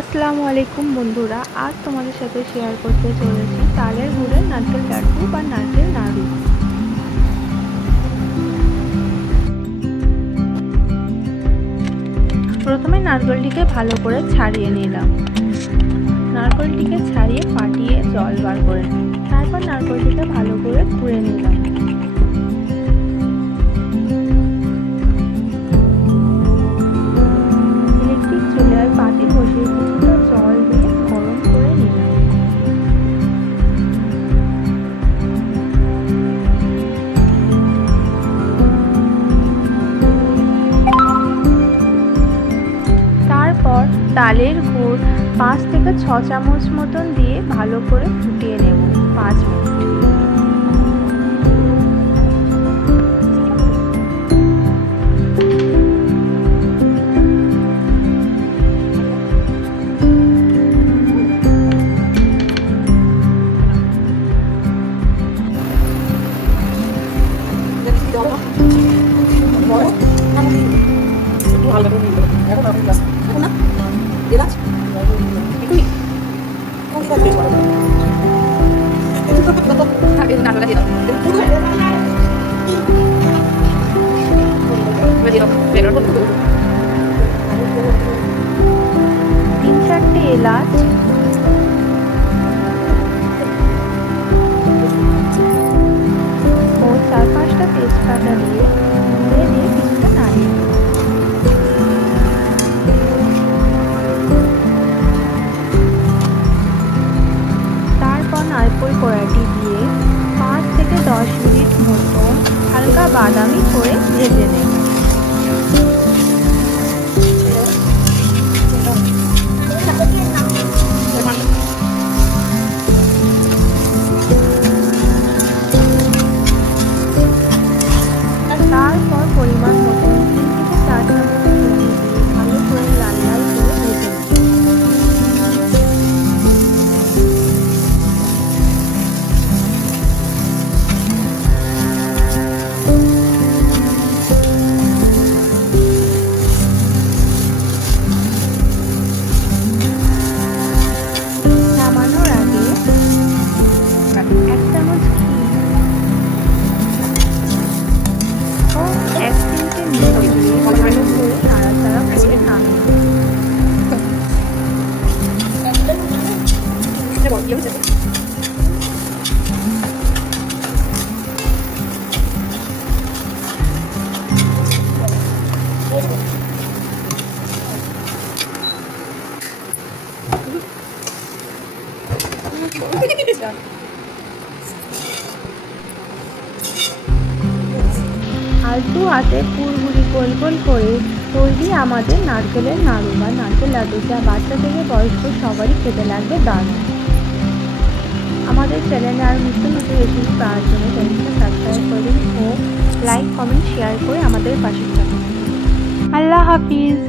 আসসালামু আলাইকুম বন্ধুরা, আজ তোমাদের সাথে শেয়ার করতে চলেছি তালের গুড়ের নারকেল লাড্ডু বা নারকেল নাড়ু। প্রথমে নারকেলটিকে ভালো করে ছাড়িয়ে নিলাম। নারকেলটিকে ছাড়িয়ে ফাটিয়ে জল বার করে নিই। তারপর নারকেলটিকে ভালো করে কুড়ে নিলাম। ইলেকট্রিক চুলায় পাতিল বসিয়ে কিছুটা জল দিয়ে গরম করে নিলাম। তারপর তালের গুড় 5 থেকে 6 চামচ মতন দিয়ে ভালো করে ফুটিয়ে নেব 5 মিনিট। তিন চারটে এলাচ, ও 4-5টা তেজপাতা দিয়ে কিছুটা নাড়িয়ে তারপর নারকেল কোড়াটি দিয়ে 5 থেকে 10 মিনিট মতন হালকা বাদামি করে ভেজে নেব। তারপর পরিমাণ মতন 3 থেকে 4 চামচ চিনি দিয়ে ভালো করে লাল লাল করে ভেজে নেব। নামানোর আগে 1 চামচ ঘি ও 1 চিমটে মিষ্টি দিয়ে ভালো করে নাড়াচাড়া করে নামিয়ে নেব। আলতু হাতে পুরগুলি গোল গোল করে তৈরি আমাদের নারকেলের নাড়ু বা নারকেল লাড্ডু, যা বাচ্চা থেকে বয়স্ক সবারই খেতে লাগবে দারুণ। আমাদের চ্যানেলে আর নতুন নতুন রেসিপি পাওয়ার জন্য চ্যানেলটা সাবস্ক্রাইব করুন ও লাইক কমেন্ট শেয়ার করে আমাদের পাশে থাকুন। আল্লাহ হাফিজ।